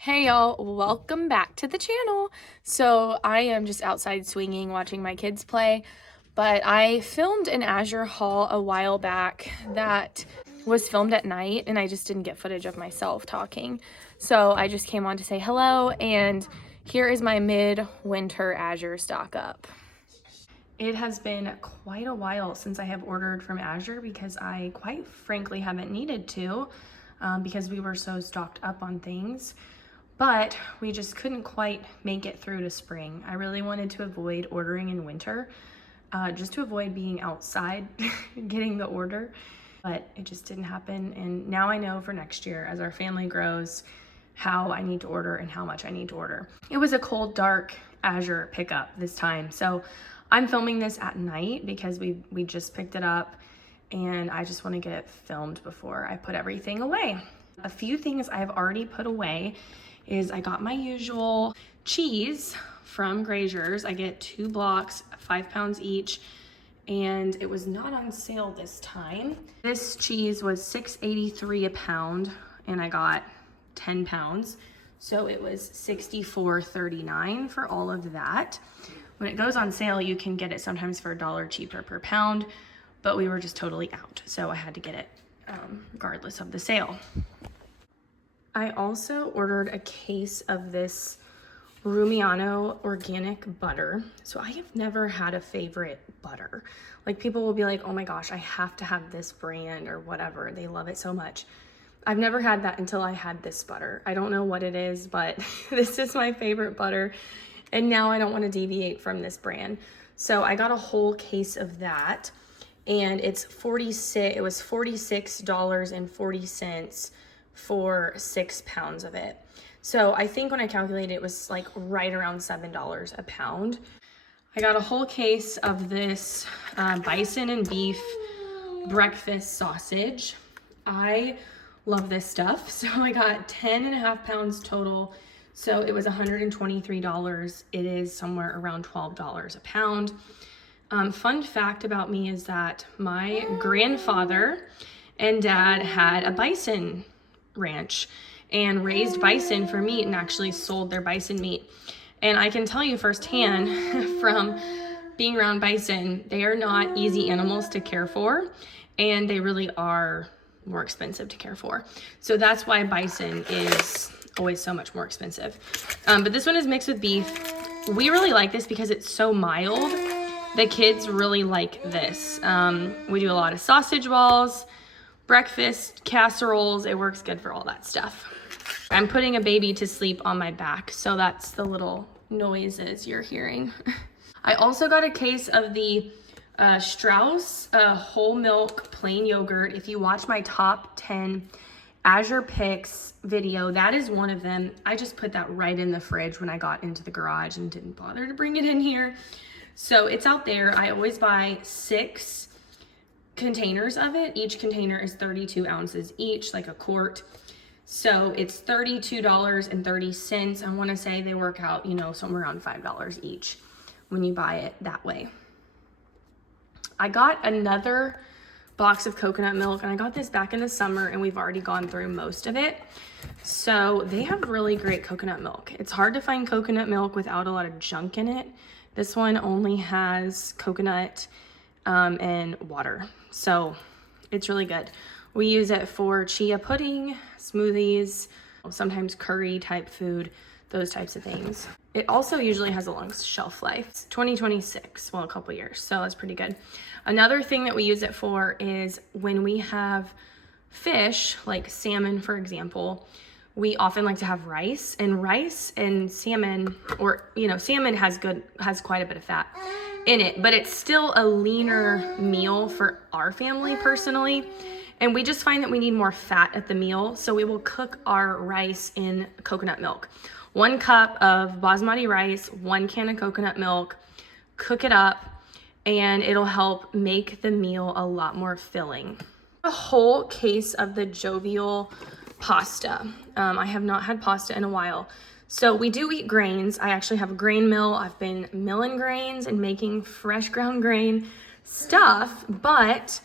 Hey y'all, welcome back to the channel. So I am just outside swinging, watching my kids play, but I filmed an Azure haul a while back that was filmed at night and I just didn't get footage of myself talking. So I just came on to say hello, and here is my Midwinter Azure stock up. It has been quite a while since I have ordered from Azure because I quite frankly haven't needed to because we were so stocked up on things. But we just couldn't quite make it through to spring. I really wanted to avoid ordering in winter, just to avoid being outside getting the order, but it just didn't happen. And now I know for next year, as our family grows, how I need to order and how much I need to order. It was a cold, dark Azure pickup this time. So I'm filming this at night because we just picked it up and I just want to get it filmed before I put everything away. A few things I've already put away is I got my usual cheese from Grazier's. I get 2 blocks, 5 pounds each, and it was not on sale this time. This cheese was $6.83 a pound, and I got 10 pounds. So it was $64.39 for all of that. When it goes on sale, you can get it sometimes for $1 cheaper per pound, but we were just totally out. So I had to get it regardless of the sale. I also ordered a case of this Rumiano organic butter. So I have never had a favorite butter. Like, people will be like, oh my gosh, I have to have this brand or whatever. They love it so much. I've never had that until I had this butter. I don't know what it is, but this is my favorite butter. And now I don't want to deviate from this brand. So I got a whole case of that, and it was $46.40 for 6 pounds of it. So I think when I calculated, it was like right around $7 a pound. I got a whole case of this bison and beef breakfast sausage. I love this stuff. So I got 10.5 pounds total. So it was $123. It is somewhere around $12 a pound. Fun fact about me is that my grandfather and dad had a bison ranch and raised bison for meat and actually sold their bison meat. And I can tell you firsthand from being around bison, they are not easy animals to care for, and they really are more expensive to care for. So that's why bison is always so much more expensive. But this one is mixed with beef. We really like this because it's so mild. The kids really like this. We do a lot of sausage balls, breakfast casseroles. It works good for all that stuff. I'm putting a baby to sleep on my back, so that's the little noises you're hearing. I also got a case of the Strauss whole milk plain yogurt. If you watch my top 10 Azure picks video, that is one of them. I just put that right in the fridge when I got into the garage and didn't bother to bring it in here. So it's out there. I always buy 6 containers of it. Each container is 32 ounces each, like a quart. So it's $32.30. I want to say they work out, somewhere around $5 each when you buy it that way. I got another box of coconut milk, and I got this back in the summer, and we've already gone through most of it. So they have really great coconut milk. It's hard to find coconut milk without a lot of junk in it. This one only has coconut and water. So it's really good. We use it for chia pudding, smoothies, sometimes curry type food, those types of things. It also usually has a long shelf life. It's 2026, well, a couple years, so that's pretty good. Another thing that we use it for is when we have fish, like salmon, for example, we often like to have rice and salmon, or salmon has quite a bit of fat in it, but it's still a leaner meal for our family personally. And we just find that we need more fat at the meal, so we will cook our rice in coconut milk. 1 cup of basmati rice, 1 can of coconut milk, cook it up, and it'll help make the meal a lot more filling. A whole case of the Jovial pasta. I have not had pasta in a while. So we do eat grains. I actually have a grain mill. I've been milling grains and making fresh ground grain stuff, but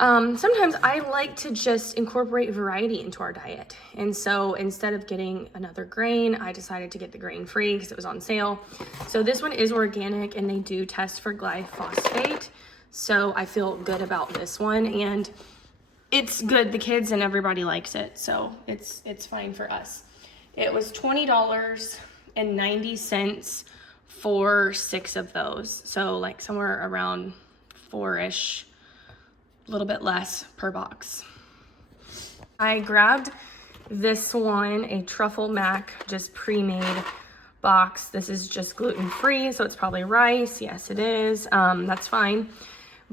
Sometimes I like to just incorporate variety into our diet. And so instead of getting another grain, I decided to get the grain free because it was on sale. So this one is organic and they do test for glyphosate. So I feel good about this one and it's good. The kids and everybody likes it. So it's fine for us. It was $20.90 for 6 of those. So like somewhere around 4-ish, a little bit less per box. I grabbed this one, a truffle mac, just pre-made box. This is just gluten-free, so it's probably rice. Yes, it is. That's fine.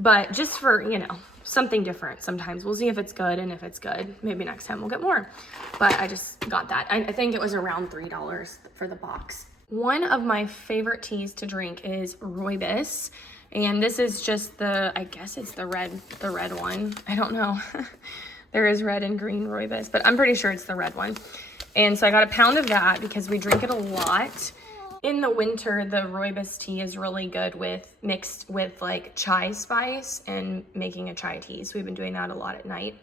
But just for, you know, something different sometimes. We'll see if it's good, and if it's good, maybe next time we'll get more. But I just got that. I think it was around $3 for the box. One of my favorite teas to drink is rooibos. And this is just the, I guess it's the red one. I don't know. There is red and green rooibos, but I'm pretty sure it's the red one. And so I got a pound of that because we drink it a lot. In the winter, the rooibos tea is really good mixed with like chai spice and making a chai tea. So we've been doing that a lot at night.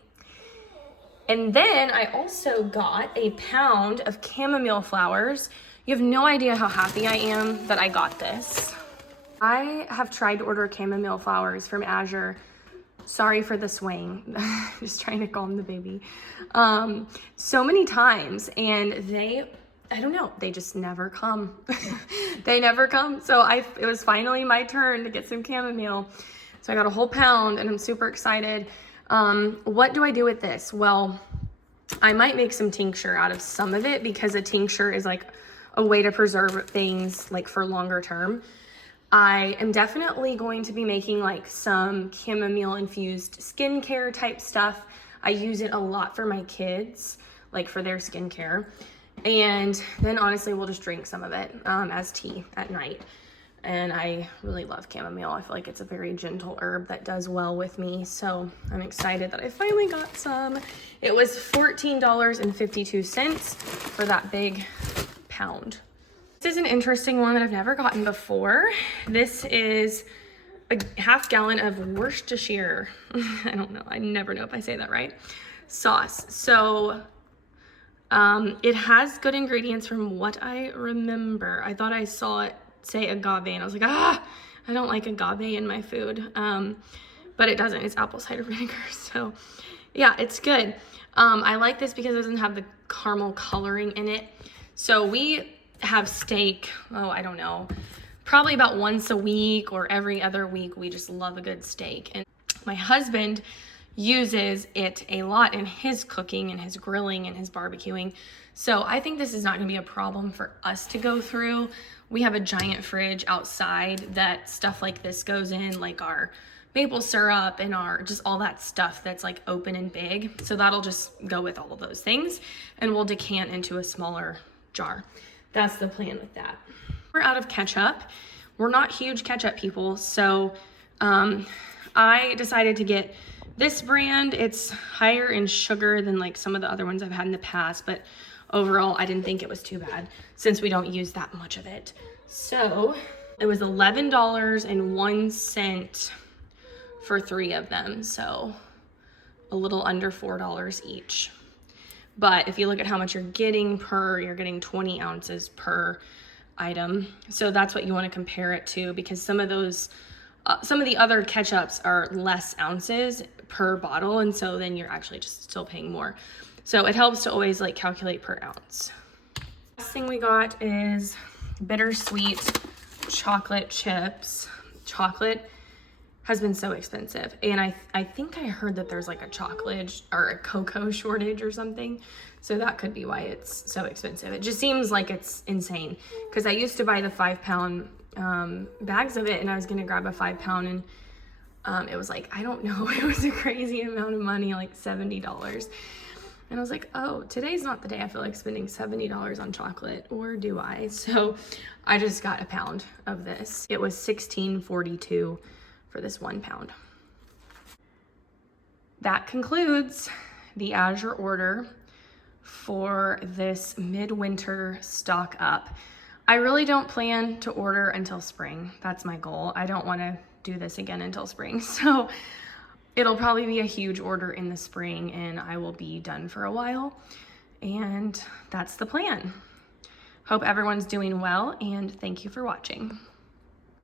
And then I also got a pound of chamomile flowers. You have no idea how happy I am that I got this. I have tried to order chamomile flowers from Azure. Sorry for the swing. Just trying to calm the baby. So many times, and I don't know, they just never come. They never come. So it was finally my turn to get some chamomile. So I got a whole pound and I'm super excited. What do I do with this? Well, I might make some tincture out of some of it because a tincture is like a way to preserve things like for longer term. I am definitely going to be making like some chamomile infused skincare type stuff. I use it a lot for my kids, like for their skincare. And then honestly, we'll just drink some of it as tea at night. And I really love chamomile. I feel like it's a very gentle herb that does well with me. So I'm excited that I finally got some. It was $14.52 for that big pound. This is an interesting one that I've never gotten before. This is a half gallon of Worcestershire. I don't know. I never know if I say that right. Sauce. So it has good ingredients from what I remember. I thought I saw it say agave and I was like, I don't like agave in my food. But it doesn't. It's apple cider vinegar. So yeah, it's good. I like this because it doesn't have the caramel coloring in it. So we have steak, I don't know, probably about once a week or every other week. We just love a good steak. And my husband uses it a lot in his cooking and his grilling and his barbecuing. So I think this is not gonna be a problem for us to go through. We have a giant fridge outside that stuff like this goes in, like our maple syrup and our just all that stuff that's like open and big. So that'll just go with all of those things and we'll decant into a smaller jar. That's the plan with that. We're out of ketchup. We're not huge ketchup people, so I decided to get this brand. It's higher in sugar than like some of the other ones I've had in the past, but overall I didn't think it was too bad since we don't use that much of it. So it was $11.01 for 3 of them, so a little under $4 each. But if you look at how much you're getting 20 ounces per item. So that's what you want to compare it to because some of the other ketchups are less ounces per bottle. And so then you're actually just still paying more. So it helps to always like calculate per ounce. Last thing we got is bittersweet chocolate chips. Chocolate has been so expensive. And I think I heard that there's like a chocolate or a cocoa shortage or something. So that could be why it's so expensive. It just seems like it's insane. Because I used to buy the 5-pound bags of it and I was gonna grab a 5-pound and it was like, I don't know, it was a crazy amount of money, like $70. And I was like, oh, today's not the day I feel like spending $70 on chocolate, or do I? So I just got a pound of this. It was $16.42 for this 1 pound. That concludes the Azure order for this midwinter stock up. I really don't plan to order until spring. That's my goal. I don't want to do this again until spring. So it'll probably be a huge order in the spring and I will be done for a while. And that's the plan. Hope everyone's doing well, and thank you for watching.